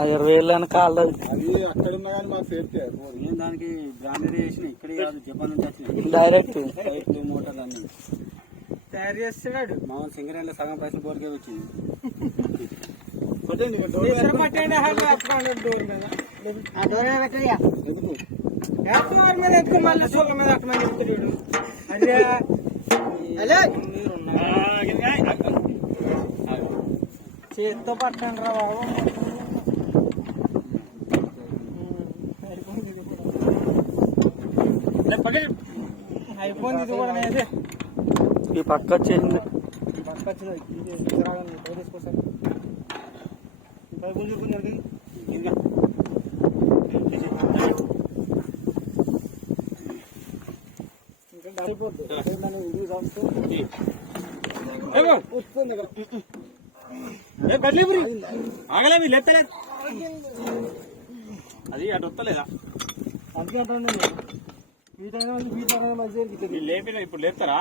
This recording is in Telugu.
అది 20,000 అని కాదు అది అక్కడ ఉన్నా కానీ మాకు సేఫ్టీ. నేను దానికి బ్రాండెడ్ చేసిన ఇక్కడ కాదు, జపాన్ నుంచి వచ్చినాయి డైరెక్ట్ మోటార్లు అన్ని తయారు చేస్తున్నాడు. మామూలు సింగరేళ్ళ సగం పైసలు బోర్కే వచ్చింది. పట్టండి డోర్ మీద ఆ డోర్ పెట్టగా మీద ఎత్తుకు మళ్ళీ సొల్ల మీద అట్టమని చెప్తున్నాడు. అదే చేత్తో పట్టండి రా బాబు. అయిపోయింది ఇది కూడా. నేనే ఈ పక్క వచ్చేసింది. పక్క వచ్చింది ఇది తీసుకోసారి గుంజుకుని ఇంకా ఆగలే మీరు లేస్తలేదు, అది అటు వస్తలేదా? అందుకే అంటాను నేను. ఈ టైం మంచిగా లేపిన ఇప్పుడు లేస్తారా?